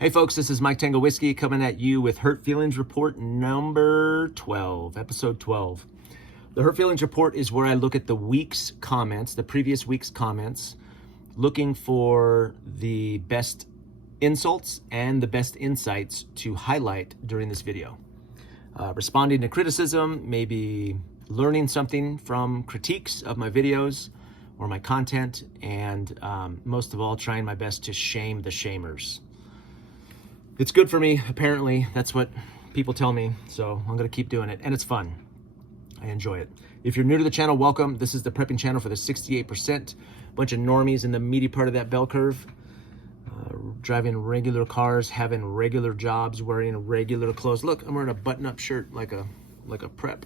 Hey folks, this is Mike Tango Whiskey coming at you with Hurt Feelings Report number 12, episode 12. The Hurt Feelings Report is where I look at the week's comments, the previous week's comments, looking for the best insults and the best insights to highlight during this video. Responding to criticism, maybe learning something from critiques of my videos or my content, and most of all, trying my best to shame the shamers. It's good for me, apparently. That's what people tell me, so I'm gonna keep doing it, and it's fun. I enjoy it. If you're new to the channel, welcome. This is the prepping channel for the 68%. Bunch of normies in the meaty part of that bell curve. Driving regular cars, having regular jobs, wearing regular clothes. Look, I'm wearing a button-up shirt like a prep.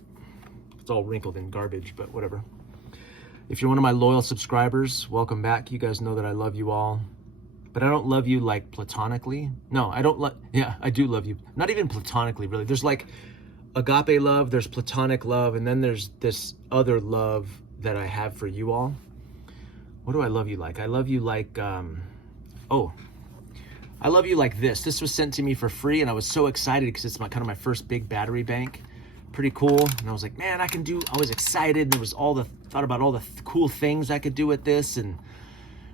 It's all wrinkled and garbage, but whatever. If you're one of my loyal subscribers, welcome back. You guys know that I love you all. But I don't love you like platonically. No, I don't yeah, I do love you. Not even platonically, really. There's like agape love, there's platonic love, and then there's this other love that I have for you all. What do I love you like? I love you like, I love you like this. This was sent to me for free, and I was so excited because it's kind of my first big battery bank. Pretty cool. And I was like, man, I was excited. There was thought about all the cool things I could do with this. And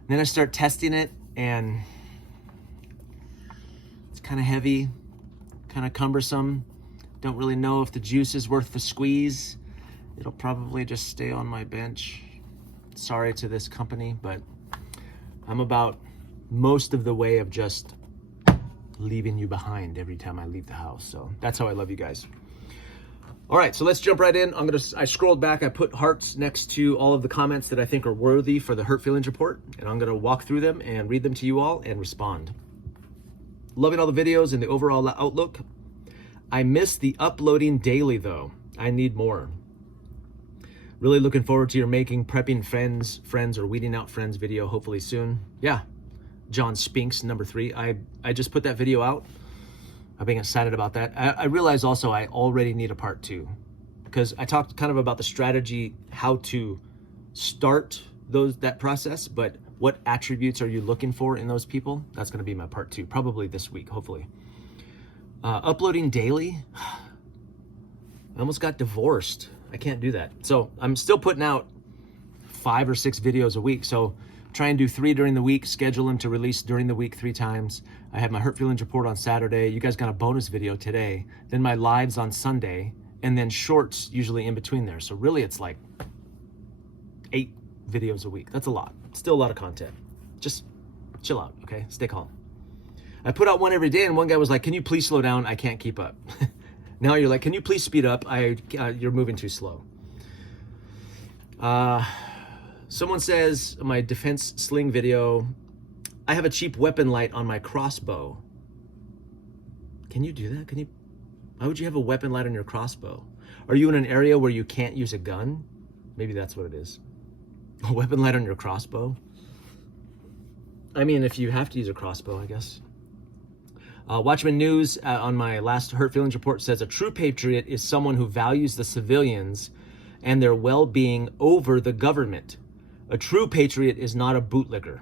then I start testing it, and it's kind of heavy, kind of cumbersome. Don't really know if the juice is worth the squeeze. It'll probably just stay on my bench. Sorry to this company, but I'm about most of the way of just leaving you behind every time I leave the house. So that's how I love you guys. All right, so let's jump right in. I scrolled back, I put hearts next to all of the comments that I think are worthy for the Hurt Feelings Report, and I'm gonna walk through them and read them to you all and respond. Loving all the videos and the overall outlook. I miss the uploading daily though. I need more. Really looking forward to your making prepping friends or weeding out friends video hopefully soon. Yeah, John Spinks, number 3. I just put that video out. I've been excited about that. I realize also I already need a part 2 because I talked kind of about the strategy, how to start that process, but what attributes are you looking for in those people? That's gonna be my part 2, probably this week, hopefully. Uploading daily, I almost got divorced. I can't do that. So I'm still putting out 5 or 6 videos a week. So try and do 3 during the week, schedule them to release during the week 3 times. I have my Hurt Feelings Report on Saturday. You guys got a bonus video today. Then my lives on Sunday, and then shorts usually in between there. So really it's like 8 videos a week. That's a lot. Still a lot of content. Just chill out, okay? Stay calm. I put out one every day, and one guy was like, can you please slow down? I can't keep up. Now you're like, can you please speed up? You're moving too slow. Someone says, my defense sling video, I have a cheap weapon light on my crossbow. Can you do that? Why would you have a weapon light on your crossbow? Are you in an area where you can't use a gun? Maybe that's what it is. A weapon light on your crossbow? I mean, if you have to use a crossbow, I guess. Watchman News on my last Hurt Feelings Report says, a true patriot is someone who values the civilians and their well-being over the government. A true patriot is not a bootlicker.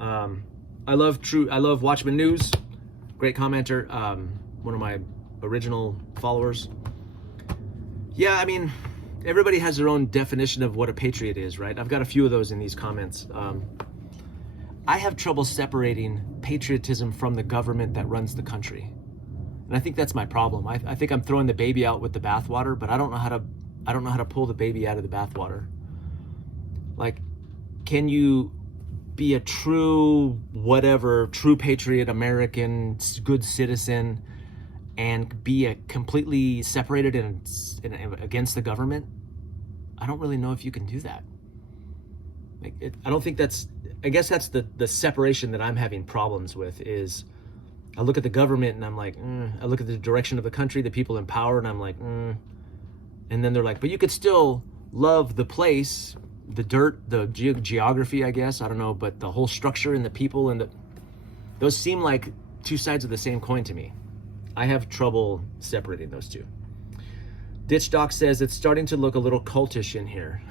I love Watchman News. Great commenter. One of my original followers. Yeah, I mean, everybody has their own definition of what a patriot is, right? I've got a few of those in these comments. I have trouble separating patriotism from the government that runs the country. And I think that's my problem. I think I'm throwing the baby out with the bathwater, but I don't know how to pull the baby out of the bathwater. Like, can you be a true patriot, American, good citizen, and be a completely separated and against the government? I don't really know if you can do that. I don't think I guess that's the separation that I'm having problems with. Is I look at the government and I'm like, I look at the direction of the country, the people in power, and I'm like, and then they're like, but you could still love the place, the dirt, the geography, I guess, I don't know, but the whole structure and the people and those seem like 2 sides of the same coin to me. I have trouble separating those two. Ditch Doc says, it's starting to look a little cultish in here.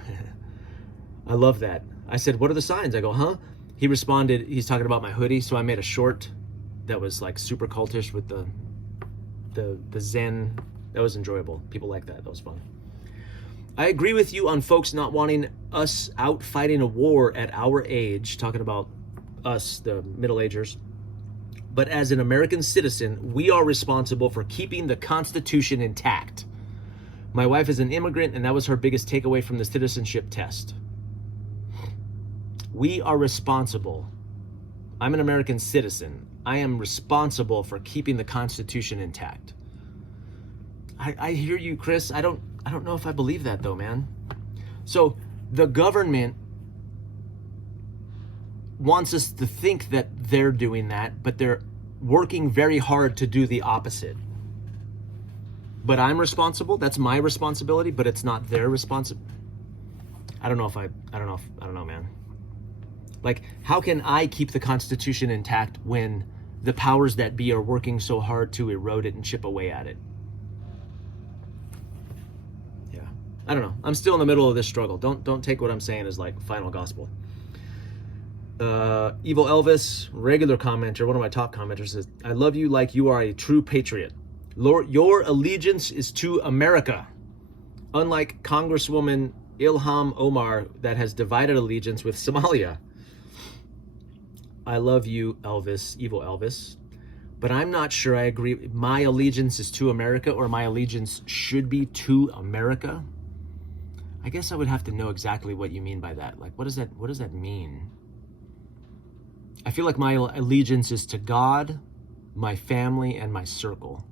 I love that. I said, what are the signs? I go, huh? He responded, he's talking about my hoodie. So I made a short that was like super cultish with the Zen. That was enjoyable. People like that. That was fun. I agree with you on folks not wanting us out fighting a war at our age, talking about us, the middle-agers. But as an American citizen, we are responsible for keeping the Constitution intact. My wife is an immigrant, and that was her biggest takeaway from the citizenship test. We are responsible. I'm an American citizen. I am responsible for keeping the Constitution intact. I hear you, Chris. I don't know if I believe that though, man. So the government wants us to think that they're doing that, but they're working very hard to do the opposite. But I'm responsible. That's my responsibility, but it's not their responsibility. I don't know, man. Like, how can I keep the Constitution intact when the powers that be are working so hard to erode it and chip away at it? Yeah, I don't know. I'm still in the middle of this struggle. Don't take what I'm saying as like final gospel. Evil Elvis, regular commenter, one of my top commenters, says, I love you like you are a true patriot. Lord, your allegiance is to America. Unlike Congresswoman Ilham Omar that has divided allegiance with Somalia. I love you, Elvis, evil Elvis, but I'm not sure I agree. My allegiance is to America, or my allegiance should be to America. I guess I would have to know exactly what you mean by that. Like, what does that mean? I feel like my allegiance is to God, my family, and my circle.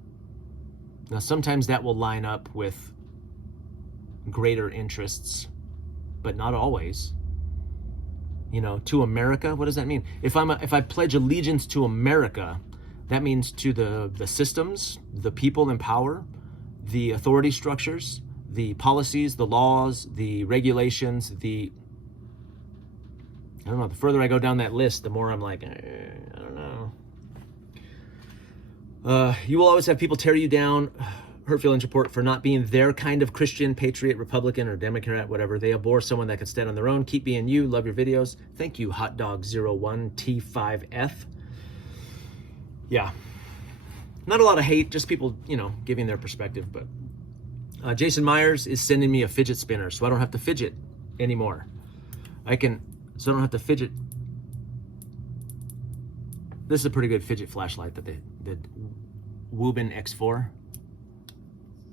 Now, sometimes that will line up with greater interests, but not always. You know, to America, what does that mean? If I pledge allegiance to America, that means to the systems, the people in power, the authority structures, the policies, the laws, the regulations, I don't know, the further I go down that list, the more I'm like, I don't know. You will always have people tear you down, hurt feelings report, for not being their kind of Christian, patriot, Republican, or Democrat, whatever. They abhor someone that could stand on their own. Keep being you. Love your videos. Thank you, hotdog01T5F. Yeah. Not a lot of hate, just people, you know, giving their perspective. But Jason Myers is sending me a fidget spinner, so I don't have to fidget anymore. So I don't have to fidget. This is a pretty good fidget flashlight that the Woobin X4.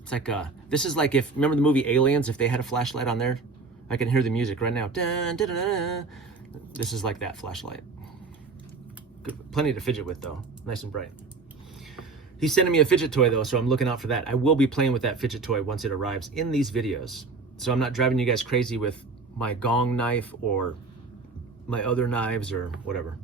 It's like, this is like, if, remember the movie Aliens, if they had a flashlight on there? I can hear the music right now. Dun, dun, dun, dun. This is like that flashlight. Good, plenty to fidget with though, nice and bright. He's sending me a fidget toy though, so I'm looking out for that. I will be playing with that fidget toy once it arrives in these videos. So I'm not driving you guys crazy with my gong knife or my other knives or whatever.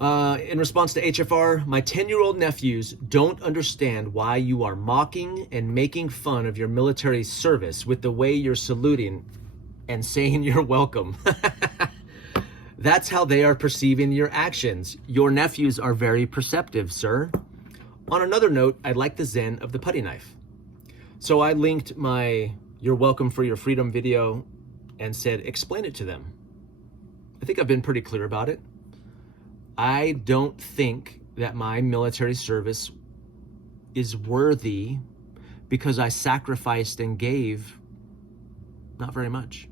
In response to HFR, my 10-year-old nephews don't understand why you are mocking and making fun of your military service with the way you're saluting and saying you're welcome. That's how they are perceiving your actions. Your nephews are very perceptive, sir. On another note, I like the Zen of the putty knife. So I linked my "You're Welcome for Your Freedom" video and said, explain it to them. I think I've been pretty clear about it. I don't think that my military service is worthy because I sacrificed and gave not very much.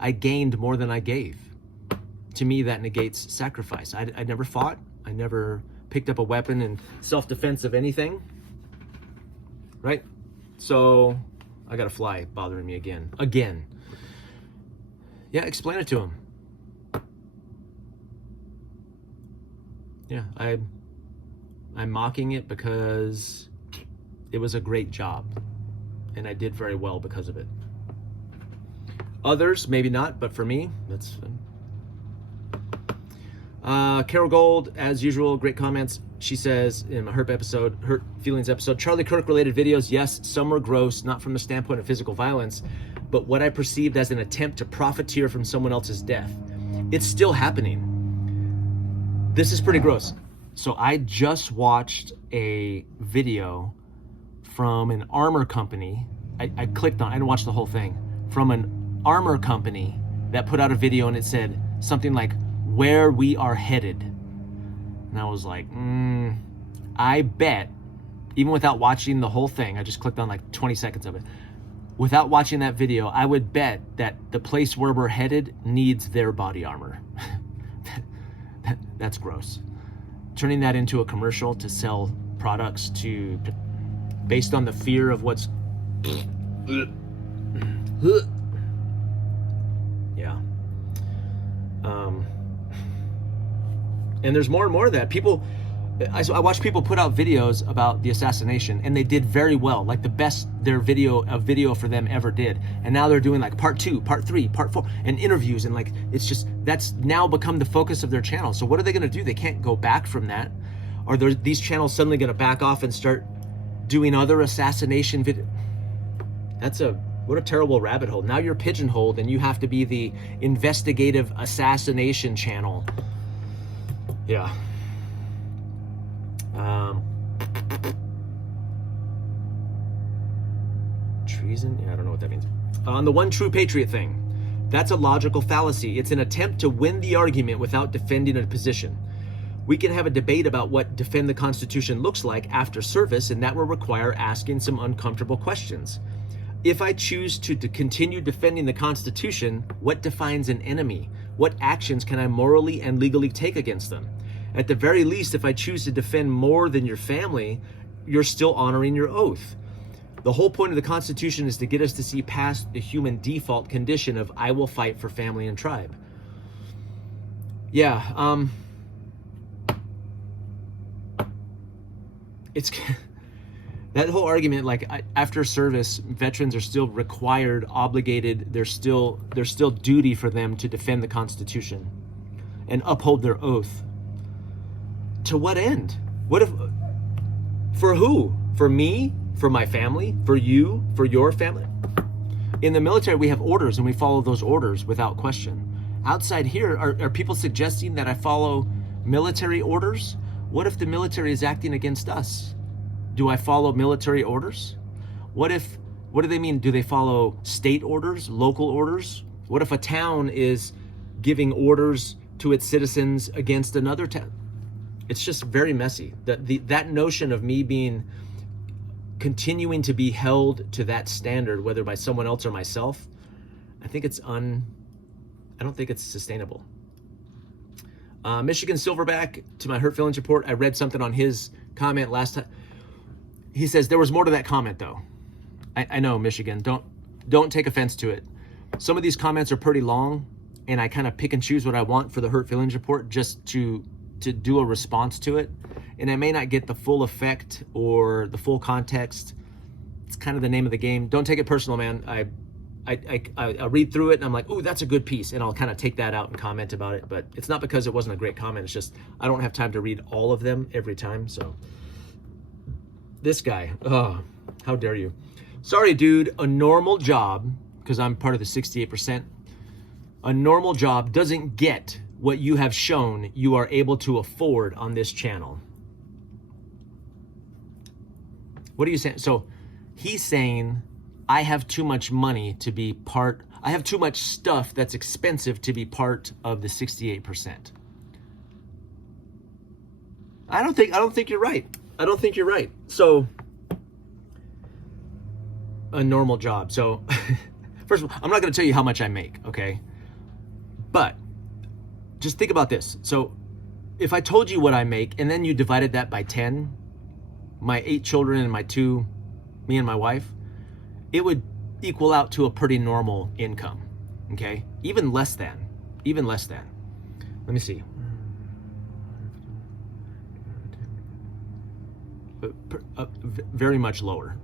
I gained more than I gave. To me, that negates sacrifice. I never fought. I never picked up a weapon in self-defense of anything. Right? So I got a fly bothering me again. Yeah, explain it to him. Yeah, I'm mocking it because it was a great job and I did very well because of it. Others, maybe not, but for me, that's Carol Gold, as usual, great comments. She says in my Hurt Feelings episode, Charlie Kirk related videos, yes, some were gross, not from the standpoint of physical violence, but what I perceived as an attempt to profiteer from someone else's death. It's still happening. This is pretty gross. So I just watched a video from an armor company. I clicked on, I didn't watch the whole thing, from an armor company that put out a video and it said something like, where we are headed. And I was like, I bet, even without watching the whole thing, I just clicked on like 20 seconds of it. Without watching that video, I would bet that the place where we're headed needs their body armor. That's gross. Turning that into a commercial to sell products based on the fear of what's... Yeah. And there's more and more of that. I watch people put out videos about the assassination, and they did very well, like the best a video for them ever did. And now they're doing like part 2, part 3, part 4, and interviews, and like it's just, that's now become the focus of their channel. So what are they going to do? They can't go back from that. Are these channels suddenly going to back off and start doing other assassination videos? What a terrible rabbit hole. Now you're pigeonholed, and you have to be the investigative assassination channel. Yeah. Treason? Yeah, I don't know what that means. On the one true patriot thing, that's a logical fallacy. It's an attempt to win the argument without defending a position. We can have a debate about what defend the Constitution looks like after service, and that will require asking some uncomfortable questions. If I choose to continue defending the Constitution, what defines an enemy? What actions can I morally and legally take against them? At the very least, if I choose to defend more than your family, you're still honoring your oath. The whole point of the Constitution is to get us to see past the human default condition of I will fight for family and tribe. Yeah, it's that whole argument, like after service, veterans are still required, obligated, there's still duty for them to defend the Constitution and uphold their oath. To what end? What if, for who? For me? For my family? For you? For your family? In the military, we have orders, and we follow those orders without question. Outside here, are people suggesting that I follow military orders? What if the military is acting against us? Do I follow military orders? What do they mean? Do they follow state orders, local orders? What if a town is giving orders to its citizens against another town? It's just very messy. That notion of me continuing to be held to that standard, whether by someone else or myself, I think I don't think it's sustainable. Michigan Silverback, to my hurt feelings report, I read something on his comment last time. He says there was more to that comment though. I know, Michigan, don't take offense to it. Some of these comments are pretty long, and I kind of pick and choose what I want for the hurt feelings report just to do a response to it, and I may not get the full effect or the full context. It's kind of the name of the game. Don't take it personal, man. I read through it and I'm like, ooh, that's a good piece, and I'll kind of take that out and comment about it. But it's not because it wasn't a great comment. It's just I don't have time to read all of them every time. So this guy, oh, how dare you? Sorry, dude. A normal job, because I'm part of the 68%. A normal job doesn't get what you have shown you are able to afford on this channel. What are you saying? So he's saying I have too much money to be part, I have too much stuff that's expensive to be part of the 68%. I don't think you're right. I don't think you're right. So a normal job. So first of all, I'm not going to tell you how much I make, okay? But just think about this. So if I told you what I make and then you divided that by 10, my 8 children and me and my wife, it would equal out to a pretty normal income, okay? Even less than. Let me see. Very much lower.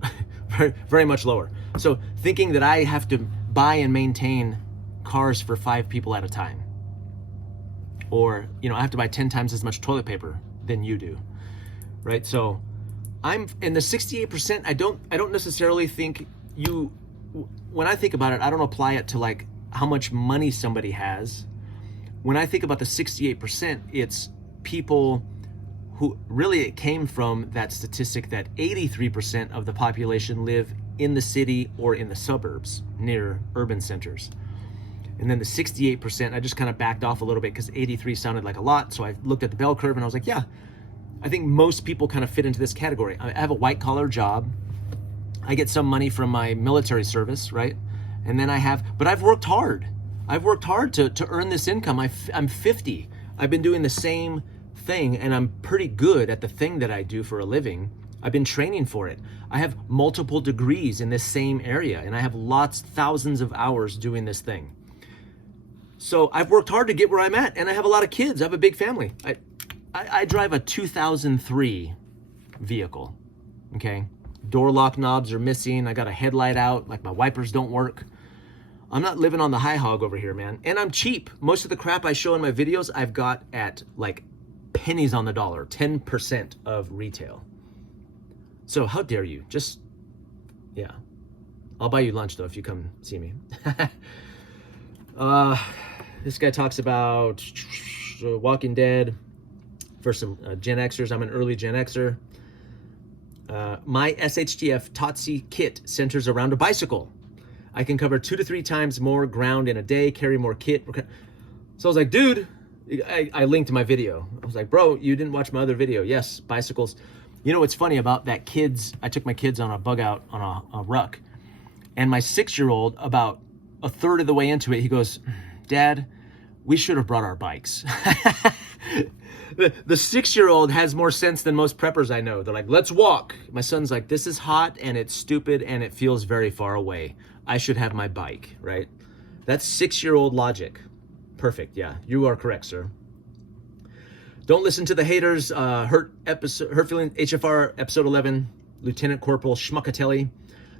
very much lower. So thinking that I have to buy and maintain cars for 5 people at a time, or I have to buy 10 times as much toilet paper than you do, right? So I'm in the 68%. I don't necessarily think when I think about it, I don't apply it to like how much money somebody has. When I think about the 68%, it's people who really, it came from that statistic that 83% of the population live in the city or in the suburbs near urban centers. And then the 68%, I just kind of backed off a little bit because 83 sounded like a lot. So I looked at the bell curve and I was like, yeah, I think most people kind of fit into this category. I have a white collar job. I get some money from my military service, right? And then but I've worked hard. I've worked hard to earn this income. I'm 50. I've been doing the same thing and I'm pretty good at the thing that I do for a living. I've been training for it. I have multiple degrees in this same area and I have thousands of hours doing this thing. So I've worked hard to get where I'm at and I have a lot of kids. I have a big family. I drive a 2003 vehicle, okay? Door lock knobs are missing. I got a headlight out, like my wipers don't work. I'm not living on the high hog over here, man. And I'm cheap. Most of the crap I show in my videos, I've got at like pennies on the dollar, 10% of retail. So how dare you? Just, yeah. I'll buy you lunch though if you come see me. This guy talks about Walking Dead for some Gen Xers. I'm an early Gen Xer. My SHTF TOTC kit centers around a bicycle. I can cover 2 to 3 times more ground in a day, carry more kit. So I was like, dude, I linked my video. I was like, bro, you didn't watch my other video. Yes, bicycles. You know what's funny about that I took my kids on a bug out on a ruck. And my 6-year-old, about a third of the way into it, he goes, Dad, we should have brought our bikes. The 6-year-old has more sense than most preppers I know. They're like, let's walk. My son's like, this is hot and it's stupid and it feels very far away. I should have my bike, right? That's 6-year-old logic. Perfect, yeah, you are correct, sir. Don't listen to the haters. Hurt Feeling HFR episode 11, Lieutenant Corporal Schmuckatelli.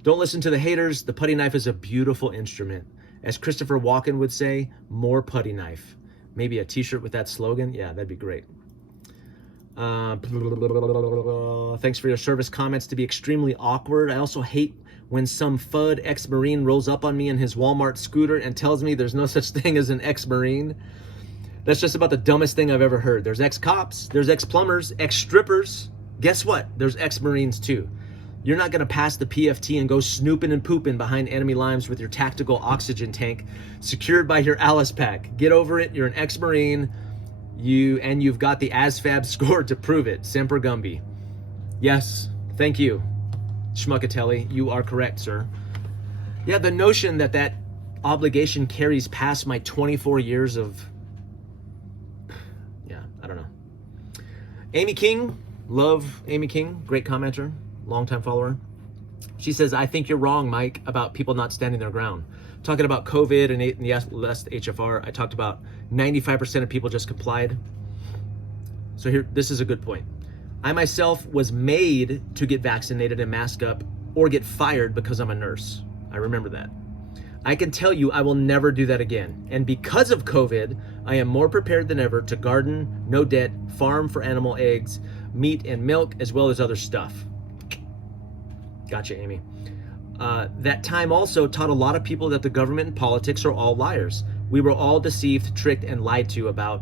Don't listen to the haters. The putty knife is a beautiful instrument. As Christopher Walken would say, more putty knife. Maybe a t-shirt with that slogan. Yeah, that'd be great. Thanks for your service. Comments to be extremely awkward. I also hate when some FUD ex-Marine rolls up on me in his Walmart scooter and tells me there's no such thing as an ex-Marine. That's just about the dumbest thing I've ever heard. There's ex-cops, there's ex-plumbers, ex-strippers. Guess what? There's ex-Marines too. You're not gonna pass the PFT and go snooping and pooping behind enemy lines with your tactical oxygen tank secured by your Alice pack. Get over it, you're an ex-Marine, you've got the ASFAB score to prove it. Semper Gumby. Yes, thank you, Schmuckatelli. You are correct, sir. Yeah, the notion that obligation carries past my 24 years of, yeah, I don't know. Amy King, love Amy King, great commenter, longtime follower. She says, I think you're wrong, Mike, about people not standing their ground. Talking about COVID and in the last HFR, I talked about 95% of people just complied. So here, this is a good point. I myself was made to get vaccinated and mask up or get fired because I'm a nurse. I remember that. I can tell you I will never do that again. And because of COVID, I am more prepared than ever to garden, no debt, farm for animal eggs, meat and milk, as well as other stuff. Gotcha, Amy. That time also taught a lot of people that the government and politics are all liars. We were all deceived, tricked, and lied to about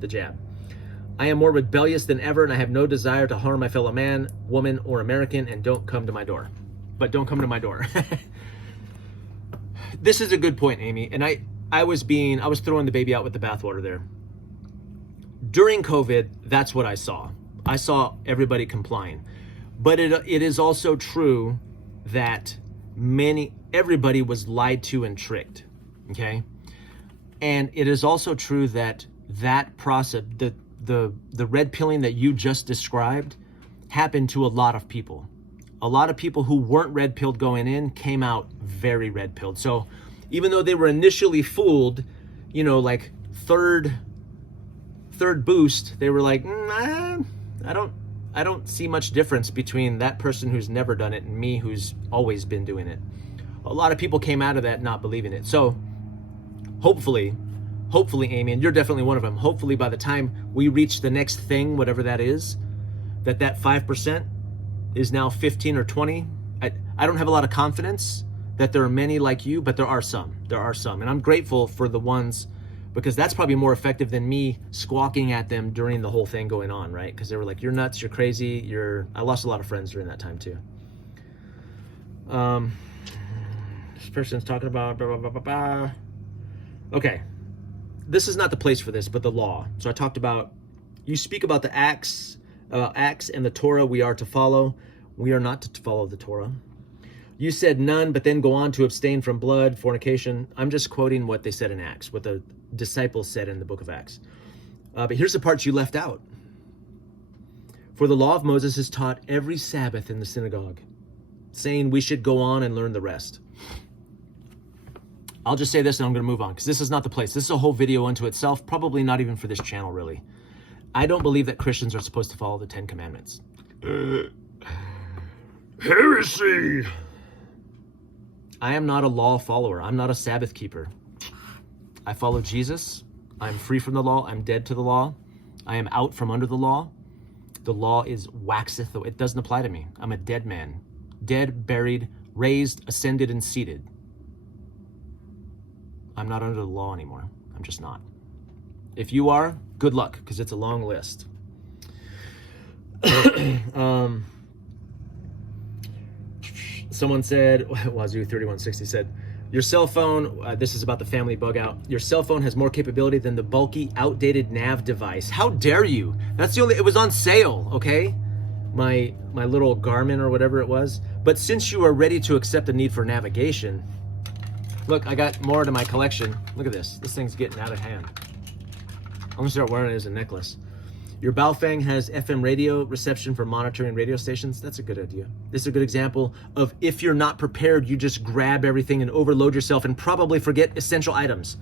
the jab. I am more rebellious than ever, and I have no desire to harm my fellow man, woman, or American, and don't come to my door. But don't come to my door. This is a good point, Amy, and I was throwing the baby out with the bathwater there. During COVID, that's what I saw. I saw everybody complying. But it is also true that everybody was lied to and tricked, okay? And it is also true that process, the red pilling that you just described happened to a lot of people. A lot of people who weren't red pilled going in came out very red pilled. So even though they were initially fooled, like third boost, they were like, I don't see much difference between that person who's never done it and me who's always been doing it. A lot of people came out of that not believing it. So hopefully, Amy, and you're definitely one of them, hopefully by the time we reach the next thing, whatever that is, that 5% is now 15 or 20. I don't have a lot of confidence that there are many like you, but there are some. And I'm grateful for the ones, because that's probably more effective than me squawking at them during the whole thing going on, right? Because they were like, you're nuts, you're crazy, I lost a lot of friends during that time too. This person's talking about blah, blah, blah, blah, blah. Okay. This is not the place for this, but the law. So I talked about, you speak about the acts and the Torah we are to follow. We are not to follow the Torah. You said none, but then go on to abstain from blood, fornication. I'm just quoting what they said in Acts, what the disciples said in the book of Acts. But here's the parts you left out. For the law of Moses is taught every Sabbath in the synagogue, saying we should go on and learn the rest. I'll just say this and I'm going to move on, because this is not the place. This is a whole video unto itself, probably not even for this channel, really. I don't believe that Christians are supposed to follow the 10 Commandments. Heresy! I am not a law follower. I'm not a Sabbath keeper. I follow Jesus. I'm free from the law. I'm dead to the law. I am out from under the law. The law is waxeth. It doesn't apply to me. I'm a dead man. Dead, buried, raised, ascended, and seated. I'm not under the law anymore. I'm just not. If you are, good luck, because it's a long list. Someone said, Wazoo3160 said, your cell phone, this is about the family bug out, your cell phone has more capability than the bulky, outdated nav device. How dare you? That's the only, it was on sale, okay? My little Garmin or whatever it was. But since you are ready to accept the need for navigation, look, I got more to my collection. Look at this. This thing's getting out of hand. I'm gonna start wearing it as a necklace. Your Baofeng has FM radio reception for monitoring radio stations. That's a good idea. This is a good example of if you're not prepared, you just grab everything and overload yourself and probably forget essential items.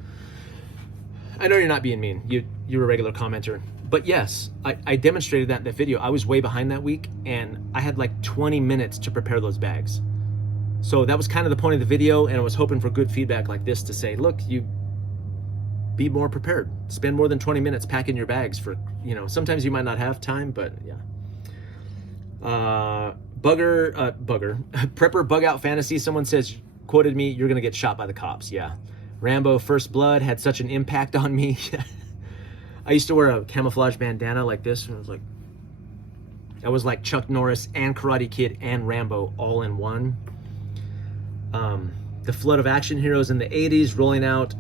I know you're not being mean. You're a regular commenter. But yes, I demonstrated that in that video. I was way behind that week and I had like 20 minutes to prepare those bags. So that was kind of the point of the video, and I was hoping for good feedback like this to say, look, you be more prepared. Spend more than 20 minutes packing your bags for, sometimes you might not have time, but yeah. Prepper bug out fantasy. Someone says, quoted me, you're gonna get shot by the cops. Yeah. Rambo First Blood had such an impact on me. I used to wear a camouflage bandana like this, and I was like Chuck Norris and Karate Kid and Rambo all in one. The flood of action heroes in the 80s rolling out.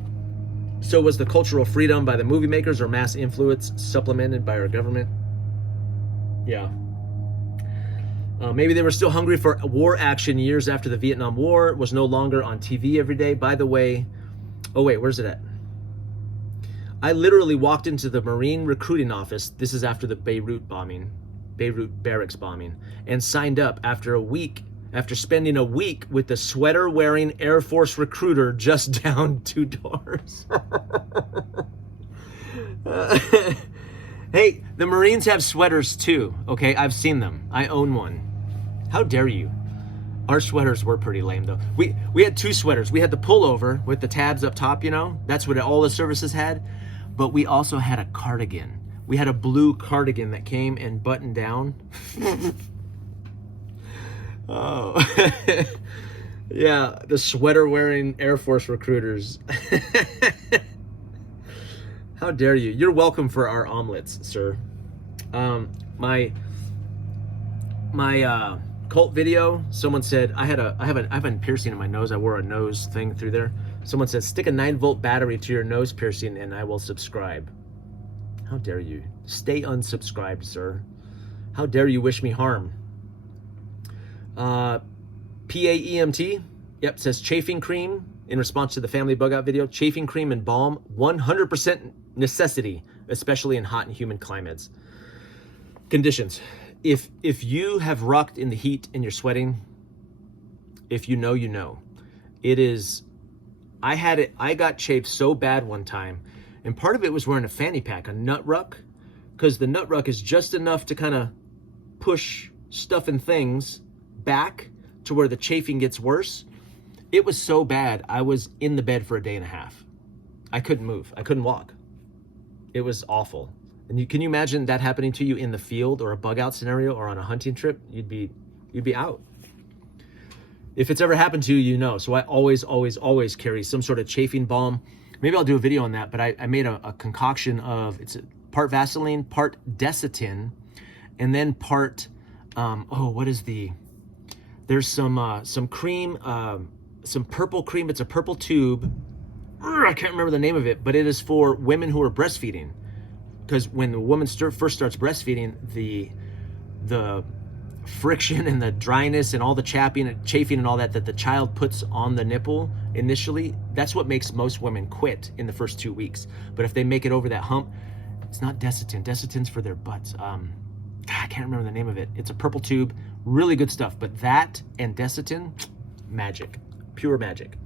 So was the cultural freedom by the movie makers or mass influence supplemented by our government? Yeah. Maybe they were still hungry for war action years after the Vietnam War was no longer on TV every day. By the way, oh wait, where's it at? I literally walked into the Marine recruiting office. This is after the Beirut barracks bombing, and signed up after spending a week with the sweater-wearing Air Force recruiter just down 2 doors. Hey, the Marines have sweaters too, okay? I've seen them. I own one. How dare you? Our sweaters were pretty lame though. We had 2 sweaters. We had the pullover with the tabs up top, That's what all the services had. But we also had a cardigan. We had a blue cardigan that came and buttoned down. Oh, yeah, the sweater-wearing Air Force recruiters. How dare you? You're welcome for our omelets, sir. My cult video, someone said, I have a piercing in my nose. I wore a nose thing through there. Someone said, stick a 9-volt battery to your nose piercing and I will subscribe. How dare you? Stay unsubscribed, sir. How dare you wish me harm? PAEMT, yep, says chafing cream in response to the family bug out video. Chafing cream and balm, 100% necessity, especially in hot and humid climates. Conditions. If you have rocked in the heat and you're sweating, if you know, you know. It is, I got chafed so bad one time, and part of it was wearing a fanny pack, a nut ruck, because the nut ruck is just enough to kind of push stuff and things back to where the chafing gets worse. It was so bad, I was in the bed for a day and a half. I couldn't move. I couldn't walk. It was awful. And can you imagine that happening to you in the field or a bug out scenario or on a hunting trip? You'd be out. If it's ever happened to you, So I always carry some sort of chafing balm. Maybe I'll do a video on that, but I made a concoction of, it's part Vaseline, part Desitin, and then part, there's some cream, some purple cream. It's a purple tube. I can't remember the name of it, but it is for women who are breastfeeding. Because when the woman first starts breastfeeding, the friction and the dryness and all the chafing and all that the child puts on the nipple initially, that's what makes most women quit in the first 2 weeks. But if they make it over that hump, it's not Desitin. Desitin's for their butts. I can't remember the name of it. It's a purple tube, really good stuff. But that and Desitin, magic, pure magic.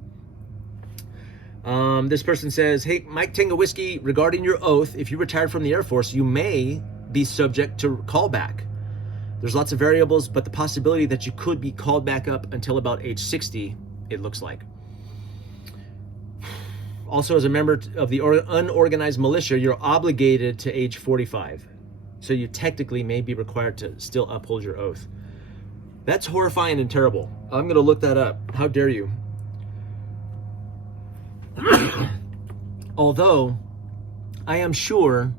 This person says, hey, Mike Tinga Whiskey, regarding your oath, if you retired from the Air Force, you may be subject to callback. There's lots of variables, but the possibility that you could be called back up until about age 60, it looks like. Also, as a member of the unorganized militia, you're obligated to age 45. So you technically may be required to still uphold your oath. That's horrifying and terrible. I'm going to look that up. How dare you? Although, I am sure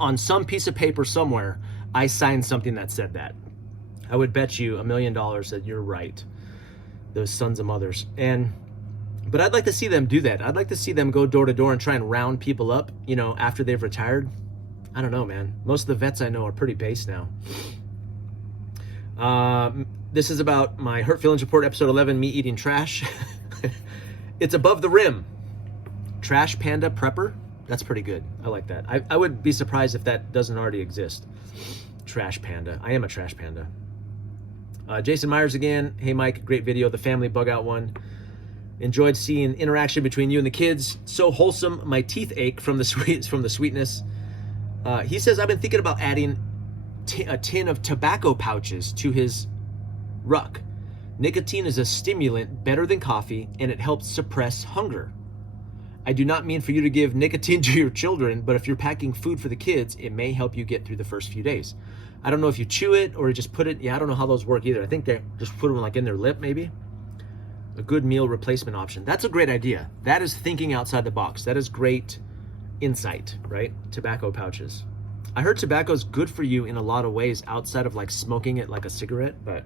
on some piece of paper somewhere, I signed something that said that. I would bet you $1 million that you're right. Those sons of mothers. But I'd like to see them do that. I'd like to see them go door to door and try and round people up, you know, after they've retired. I don't know, man. Most of the vets I know are pretty base now. This is about my Hurt Feelings Report, episode 11, me eating trash. It's above the rim. Trash Panda Prepper. That's pretty good. I like that. I would be surprised if that doesn't already exist. Trash Panda. I am a trash panda. Jason Myers again. Hey, Mike. Great video. The family bug out one. Enjoyed seeing interaction between you and the kids. So wholesome. My teeth ache from the sweetness. He says, I've been thinking about adding a tin of tobacco pouches to his ruck. Nicotine is a stimulant better than coffee, and it helps suppress hunger. I do not mean for you to give nicotine to your children, but if you're packing food for the kids, it may help you get through the first few days. I don't know if you chew it or just put it, I don't know how those work either. I think they just put them like in their lip maybe. A good meal replacement option. That's a great idea. That is thinking outside the box. That is great insight, right? Tobacco pouches. I heard tobacco is good for you in a lot of ways outside of like smoking it like a cigarette, but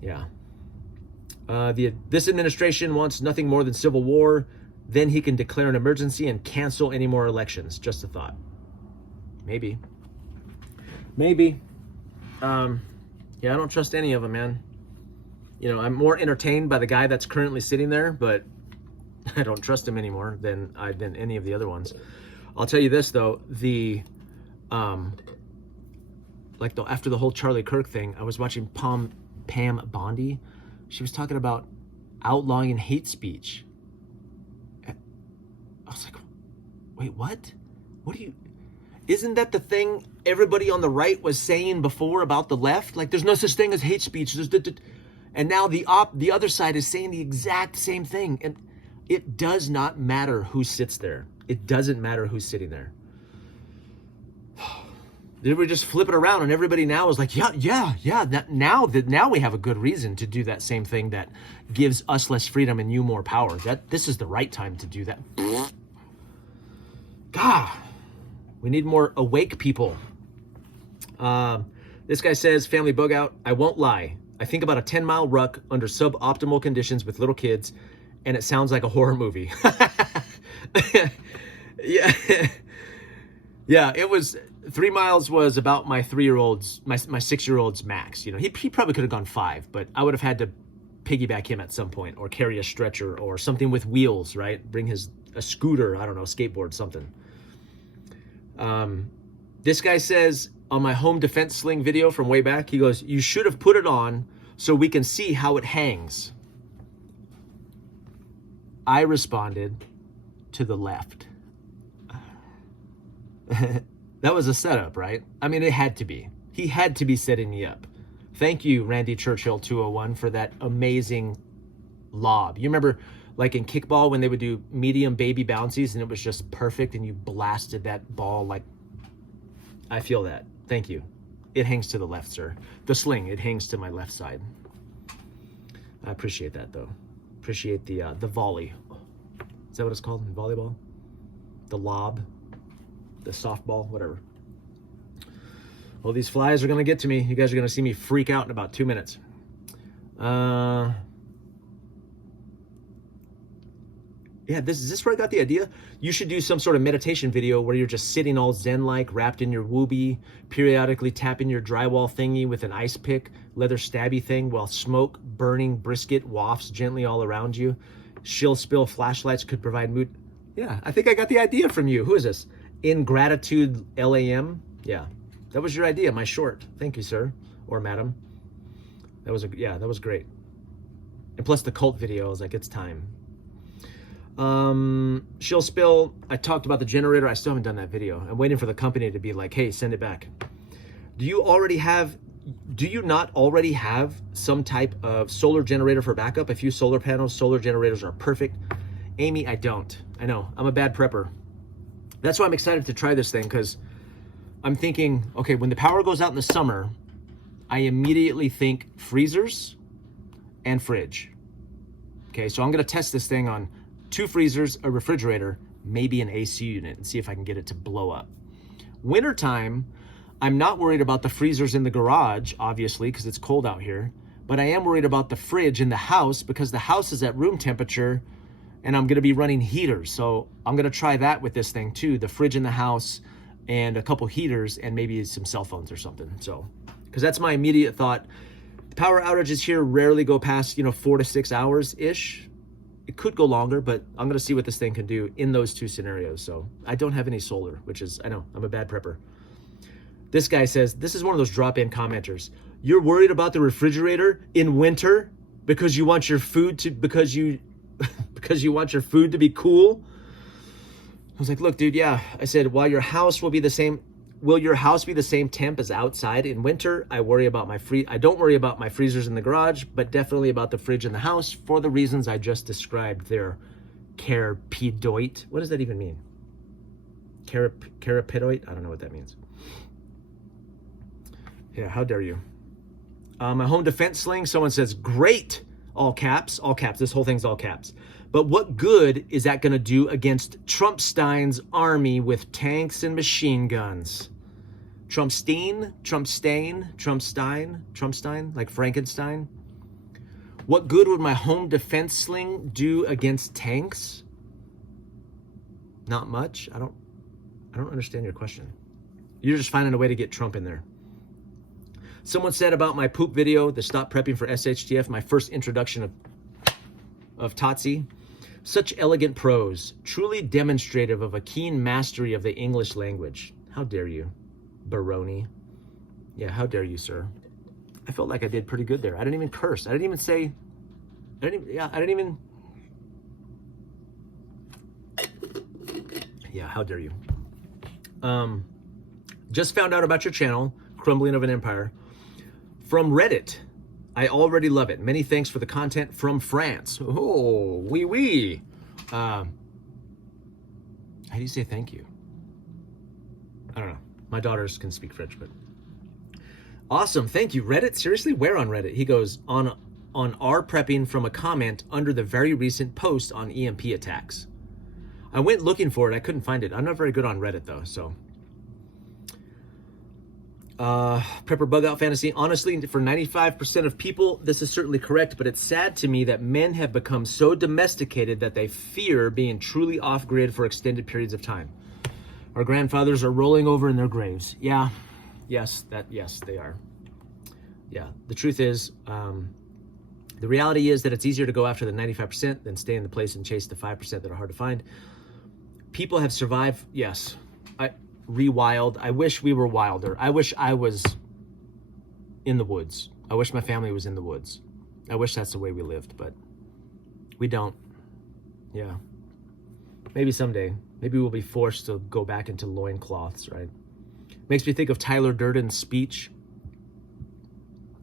yeah. This administration wants nothing more than civil war. Then he can declare an emergency and cancel any more elections. Just a thought. Maybe. Yeah, I don't trust any of them, man. You know, I'm more entertained by the guy that's currently sitting there, but I don't trust him anymore than any of the other ones. I'll tell you this though, after the whole Charlie Kirk thing, I was watching Pam Bondi. She was talking about outlawing hate speech. I was like, wait, what? Isn't that the thing everybody on the right was saying before about the left? Like, there's no such thing as hate speech. And now the other side is saying the exact same thing. And it does not matter who sits there. It doesn't matter who's sitting there. They were just flip it around, and everybody now is like, yeah. Now we have a good reason to do that same thing that gives us less freedom and you more power. This is the right time to do that. God, we need more awake people. This guy says, family bug out. I won't lie. I think about a 10-mile ruck under suboptimal conditions with little kids, and it sounds like a horror movie. Yeah, it was 3 miles was about my 6-year-old's max. You know, he probably could have gone 5, but I would have had to piggyback him at some point or carry a stretcher or something with wheels, right? Bring a scooter, I don't know, skateboard, something. This guy says on my home defense sling video from way back, he goes, you should have put it on so we can see how it hangs. I responded, to the left. That was a setup, right? I mean, it had to be. He had to be setting me up. Thank you, Randy Churchill 201, for that amazing lob. You remember, like in kickball, when they would do medium baby bouncies and it was just perfect and you blasted that ball like... I feel that. Thank you. It hangs to the left, sir. The sling, it hangs to my left side. I appreciate that, though. Appreciate the volley. Is that what it's called in volleyball? The lob, the softball, whatever. Well, these flies are going to get to me. You guys are going to see me freak out in about 2 minutes. Yeah, is this where I got the idea? You should do some sort of meditation video where you're just sitting all zen-like, wrapped in your whoopee, periodically tapping your drywall thingy with an ice pick, leather stabby thing, while smoke, burning brisket wafts gently all around you. Shill spill flashlights could provide mood. Yeah, I think I got the idea from you. Who is this? Ingratitude LAM? Yeah, that was your idea, my short. Thank you, sir, or madam. That was great. And plus the cult video, I was like, it's time. She'll spill. I talked about the generator. I still haven't done that video. I'm waiting for the company to be like, hey, send it back. Do you not already have some type of solar generator for backup? A few solar panels, solar generators are perfect. Amy, I don't. I know, I'm a bad prepper. That's why I'm excited to try this thing, because I'm thinking, okay, when the power goes out in the summer, I immediately think freezers and fridge. Okay, so I'm gonna test this thing on 2 freezers, a refrigerator, maybe an AC unit, and see if I can get it to blow up. Wintertime, I'm not worried about the freezers in the garage, obviously, because it's cold out here, but I am worried about the fridge in the house because the house is at room temperature and I'm gonna be running heaters. So I'm gonna try that with this thing too, the fridge in the house and a couple heaters and maybe some cell phones or something. So, because that's my immediate thought. Power outages here rarely go past, 4 to 6 hours-ish. It could go longer, but I'm gonna see what this thing can do in those 2 scenarios. So I don't have any solar, which is, I know, I'm a bad prepper. This guy says, this is one of those drop-in commenters. You're worried about the refrigerator in winter because you want your food to, because you want your food to be cool? I was like, look, dude, yeah. I said, while your house will be the same, will your house be the same temp as outside in winter? I don't worry about my freezers in the garage, but definitely about the fridge in the house for the reasons I just described there. Carapidoit. What does that even mean? Carapidoit? I don't know what that means. Yeah, how dare you? My home defense sling, someone says, great. All caps, this whole thing's all caps. But what good is that gonna do against Trumpstein's army with tanks and machine guns? Trumpstein, like Frankenstein? What good would my home defense sling do against tanks? Not much. I don't understand your question. You're just finding a way to get Trump in there. Someone said about my poop video, the Stop Prepping for SHTF, my first introduction of TOTC. Such elegant prose, truly demonstrative of a keen mastery of the English language. How dare you, Baroni? Yeah, how dare you, sir? I felt like I did pretty good there. I didn't even curse. Yeah, how dare you? Just found out about your channel, Crumbling of an Empire, from Reddit. I already love it. Many thanks for the content from France. Oh, oui, oui. How do you say thank you? I don't know. My daughters can speak French, but awesome. Thank you, Reddit. Seriously, where on Reddit? He goes on our prepping from a comment under the very recent post on EMP attacks. I went looking for it. I couldn't find it. I'm not very good on Reddit though, so. Prepper bug out fantasy. Honestly, for 95% of people, this is certainly correct, but it's sad to me that men have become so domesticated that they fear being truly off-grid for extended periods of time. Our grandfathers are rolling over in their graves. Yeah, yes, they are. Yeah, the truth is, the reality is that it's easier to go after the 95% than stay in the place and chase the 5% that are hard to find. People have survived, yes. Rewild. I wish we were wilder. I wish I was in the woods. I wish my family was in the woods. I wish that's the way we lived, but we don't. Yeah. Maybe someday. Maybe we'll be forced to go back into loincloths, right? Makes me think of Tyler Durden's speech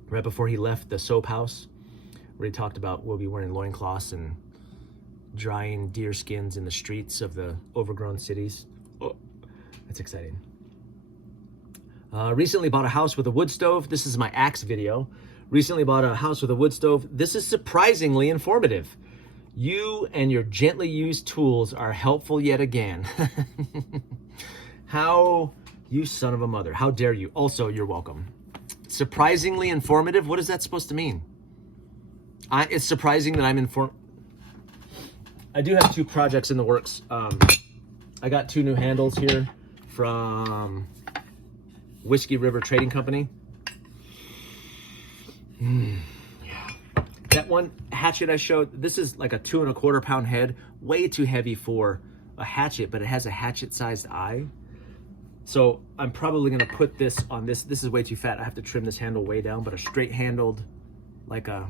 right before he left the soap house, where he talked about we'll be wearing loincloths and drying deer skins in the streets of the overgrown cities. Oh. That's exciting. Recently bought a house with a wood stove. This is my axe video. Recently bought a house with a wood stove. This is surprisingly informative. You and your gently used tools are helpful yet again. How, you son of a mother. How dare you? Also, you're welcome. Surprisingly informative? What is that supposed to mean? It's surprising that I'm informed. I do have 2 projects in the works. I got 2 new handles here from Whiskey River Trading Company. Yeah. That one hatchet I showed, this is like a 2 1/4 pound head, way too heavy for a hatchet, but it has a hatchet sized eye. So I'm probably gonna put this on this. This is way too fat. I have to trim this handle way down, but a straight handled, like a,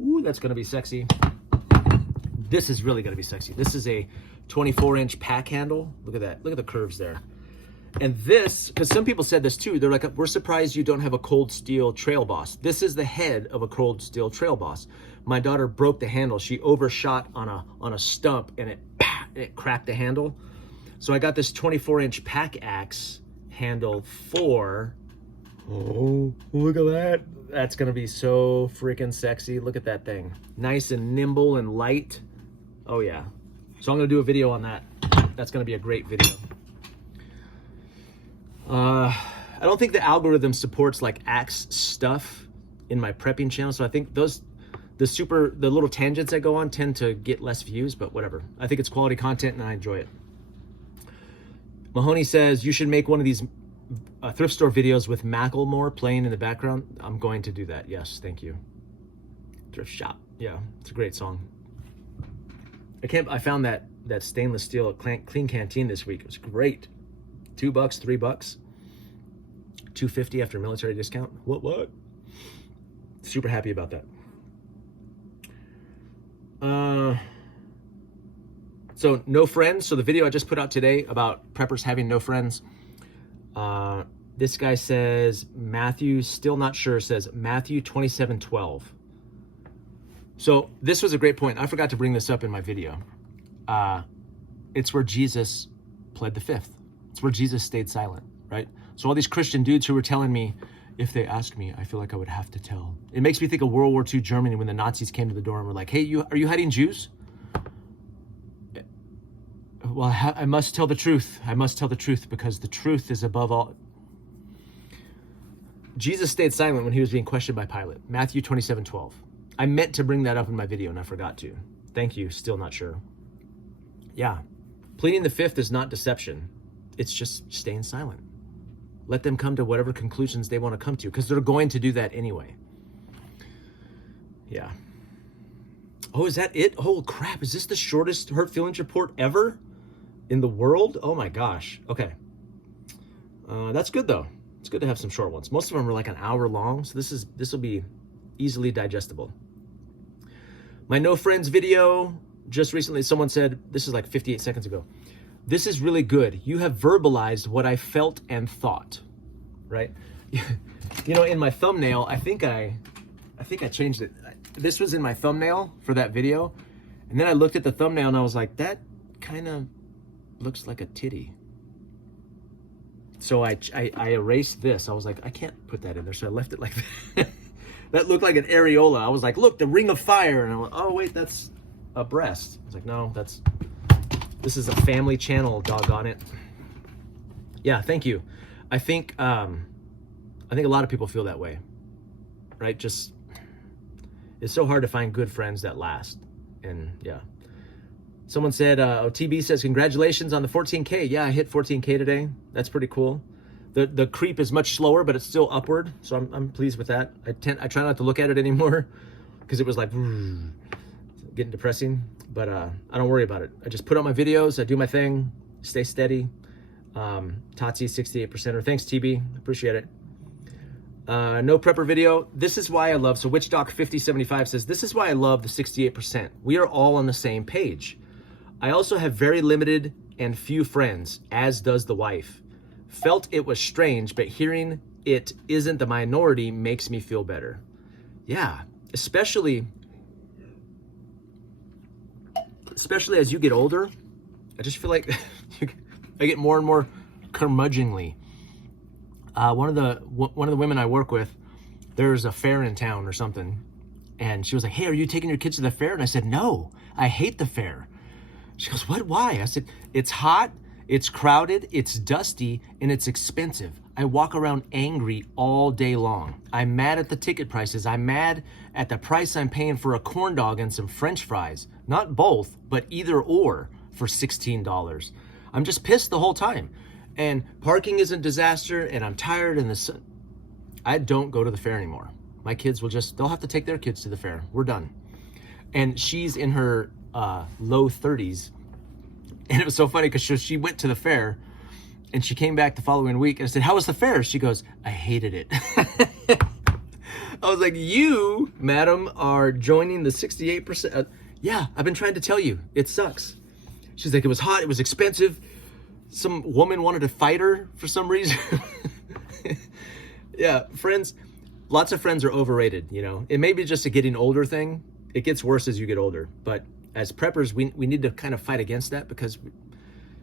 ooh, that's gonna be sexy. This is really gonna be sexy. This is a 24-inch pack handle. Look at that, look at the curves there. And this, because some people said this too, they're like, we're surprised you don't have a cold steel Trail Boss. This is the head of a cold steel Trail Boss. My daughter broke the handle. She overshot on a stump and it cracked the handle. So I got this 24-inch pack axe handle for, oh, look at that. That's gonna be so freaking sexy. Look at that thing. Nice and nimble and light. Oh yeah. So I'm gonna do a video on that. That's gonna be a great video. I don't think the algorithm supports like axe stuff in my prepping channel. So I think the little tangents I go on tend to get less views, but whatever. I think it's quality content and I enjoy it. Mahoney says, you should make one of these thrift store videos with Macklemore playing in the background. I'm going to do that. Yes, thank you. Thrift shop. Yeah, it's a great song. I found that stainless steel clean canteen this week. It was great. $2, $3, $2.50 after military discount. What? Super happy about that. So no friends. So the video I just put out today about preppers having no friends. This guy says Matthew, still not sure, says Matthew 27:12. So this was a great point. I forgot to bring this up in my video. It's where Jesus pled the fifth. It's where Jesus stayed silent, right? So all these Christian dudes who were telling me, if they ask me, I feel like I would have to tell. It makes me think of World War II Germany when the Nazis came to the door and were like, hey, are you hiding Jews? Well, I must tell the truth. I must tell the truth because the truth is above all. Jesus stayed silent when he was being questioned by Pilate. Matthew 27:12. I meant to bring that up in my video and I forgot to. Thank you. Still not sure. Yeah. Pleading the fifth is not deception. It's just staying silent. Let them come to whatever conclusions they want to come to because they're going to do that anyway. Yeah. Oh, is that it? Oh, crap. Is this the shortest hurt feelings report ever in the world? Oh, my gosh. Okay. That's good, though. It's good to have some short ones. Most of them are like an hour long, so this will be easily digestible. My no friends video, just recently someone said, this is like 58 seconds ago, this is really good. You have verbalized what I felt and thought, right? You know, in my thumbnail, I think I changed it. This was in my thumbnail for that video. And then I looked at the thumbnail and I was like, that kind of looks like a titty. So I erased this. I was like, I can't put that in there. So I left it like that. That looked like an areola. I was like, look, the ring of fire. And I went, oh, wait, that's a breast. I was like, no, this is a family channel, doggone it. Yeah, thank you. I think a lot of people feel that way, right? Just, it's so hard to find good friends that last. And yeah. Someone said, TB says, congratulations on the 14K. Yeah, I hit 14K today. That's pretty cool. The creep is much slower, but it's still upward. So I'm pleased with that. I try not to look at it anymore because it was like getting depressing, but I don't worry about it. I just put out my videos. I do my thing, stay steady. TOTC 68%. Thanks, TB. Appreciate it. No prepper video. This is why I love, so Witchdoc 5075 says, this is why I love the 68%. We are all on the same page. I also have very limited and few friends, as does the wife. Felt it was strange, but hearing it isn't the minority makes me feel better. Yeah, especially as you get older, I just feel like I get more and more curmudgeonly. One of the women I work with, there's a fair in town or something, and she was like, hey, are you taking your kids to the fair? And I said, no, I hate the fair. She goes, what, why? I said, it's hot, it's crowded, it's dusty, and it's expensive. I walk around angry all day long. I'm mad at the ticket prices. I'm mad at the price I'm paying for a corn dog and some French fries. Not both, but either or for $16. I'm just pissed the whole time. And parking is a disaster, and I'm tired, and I don't go to the fair anymore. My kids they'll have to take their kids to the fair. We're done. And she's in her low 30s. And it was so funny because she went to the fair, and she came back the following week, and I said, how was the fair? She goes, I hated it. I was like, you, madam, are joining the 68%. Yeah, I've been trying to tell you, it sucks. She's like, it was hot, it was expensive. Some woman wanted to fight her for some reason. Yeah, friends, lots of friends are overrated, you know. It may be just a getting older thing. It gets worse as you get older. But as preppers, we need to kind of fight against that because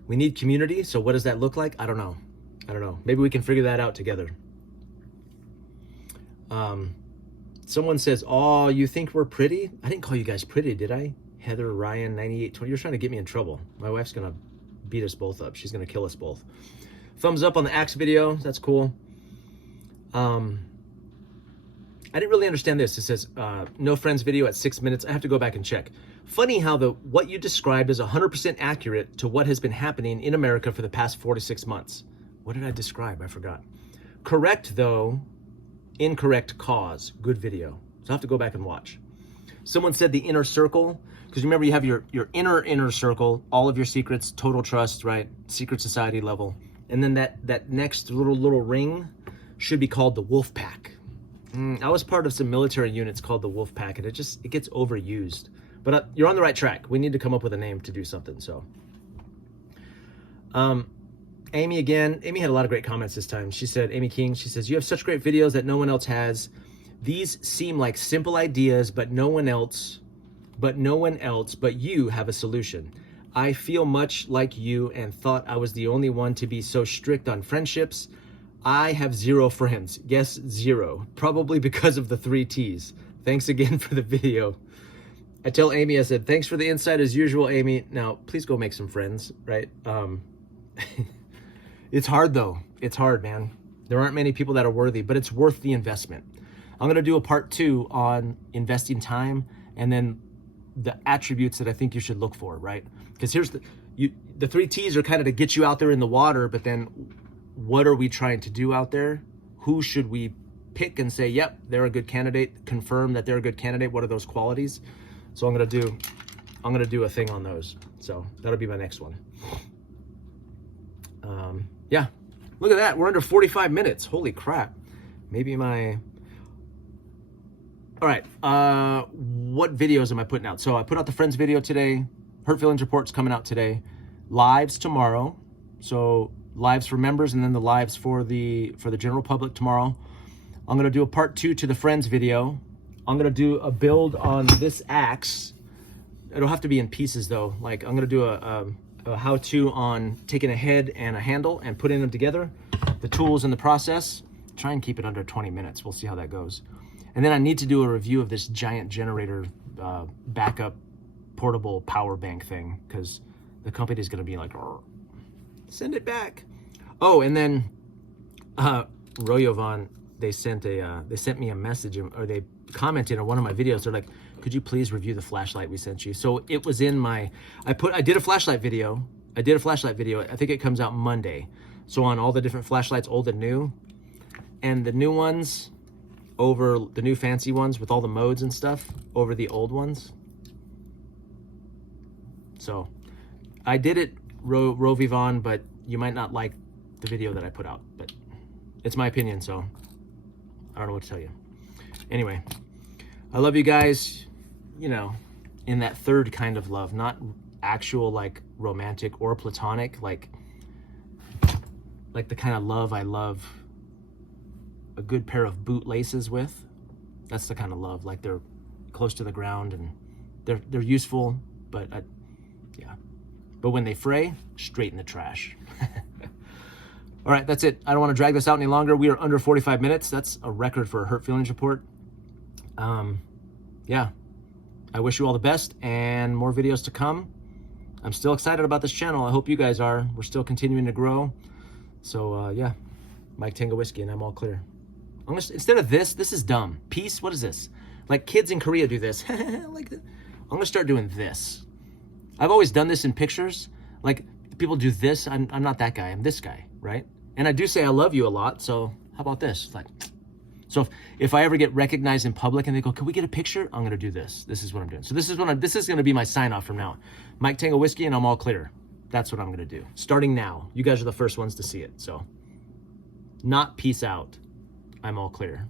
we need community. So what does that look like? I don't know. Maybe we can figure that out together. Someone says, oh, you think we're pretty? I didn't call you guys pretty, did I? Heather Ryan 9820. You're trying to get me in trouble. My wife's gonna beat us both up. She's gonna kill us both. Thumbs up on the axe video. That's cool. I didn't really understand this. It says no friends video at 6 minutes. I have to go back and check. Funny how what you described is 100% accurate to what has been happening in America for the past 4 to 6 months. What did I describe? I forgot. Correct though, incorrect cause. Good video. So I have to go back and watch. Someone said the inner circle, because remember you have your inner circle, all of your secrets, total trust, right? Secret society level. And then that next little ring should be called the wolf pack. I was part of some military units called the wolf pack, and it gets overused. But you're on the right track. We need to come up with a name to do something. So, Amy again. Amy had a lot of great comments this time. She said, Amy King, she says, you have such great videos that no one else has. These seem like simple ideas, but no one else but you have a solution. I feel much like you and thought I was the only one to be so strict on friendships. I have 0 friends. Yes, 0. Probably because of the 3 T's. Thanks again for the video. I tell Amy, I said, thanks for the insight as usual, Amy. Now, please go make some friends, right? It's hard though. It's hard, man. There aren't many people that are worthy, but it's worth the investment. I'm gonna do a part 2 on investing time and then the attributes that I think you should look for, right? Because here's the 3 T's are kind of to get you out there in the water, but then what are we trying to do out there? Who should we pick and say, yep, they're a good candidate, confirm that they're a good candidate? What are those qualities? So I'm gonna do a thing on those. So that'll be my next one. Yeah, look at that. We're under 45 minutes. Holy crap. Maybe all right. What videos am I putting out? So I put out the Friends video today. Hurt Feelings Report's coming out today. Lives tomorrow. So lives for members and then the lives for the general public tomorrow. I'm going to do a part 2 to the Friends video. I'm going to do a build on this axe. It'll have to be in pieces though. Like I'm going to do a how-to on taking a head and a handle and putting them together. The tools and the process. Try and keep it under 20 minutes. We'll see how that goes. And then I need to do a review of this giant generator backup portable power bank thing because the company's going to be like, send it back. Oh, and then Royovan, they sent me a message, or they commented on one of my videos. They're like, could you please review the flashlight we sent you? So it was in my, I did a flashlight video. I think it comes out Monday. So on all the different flashlights, old and new, and the new ones over the new fancy ones with all the modes and stuff over the old ones. So I did it, Rovivon, but you might not like the video that I put out, but it's my opinion, so I don't know what to tell you. Anyway, I love you guys, you know, in that third kind of love, not actual like romantic or platonic, like the kind of love I love a good pair of boot laces with. That's the kind of love, like they're close to the ground and they're useful, but yeah. But when they fray, straight in the trash. All right, that's it. I don't want to drag this out any longer. We are under 45 minutes. That's a record for a Hurt Feelings Report. Yeah, I wish you all the best and more videos to come. I'm still excited about this channel. I hope you guys are. We're still continuing to grow. So yeah, Mike Tango Whiskey, and I'm all clear. Instead of this is dumb. Peace, what is this? Like kids in Korea do this. Like that. I'm gonna start doing this. I've always done this in pictures. Like people do this. I'm not that guy. I'm this guy, right? And I do say I love you a lot. So how about this? Like, so if I ever get recognized in public and they go, can we get a picture? I'm gonna do this. This is what I'm doing. So this is gonna be my sign off from now on. Mike Tango Whiskey, and I'm all clear. That's what I'm gonna do. Starting now. You guys are the first ones to see it. So not peace out. I'm all clear.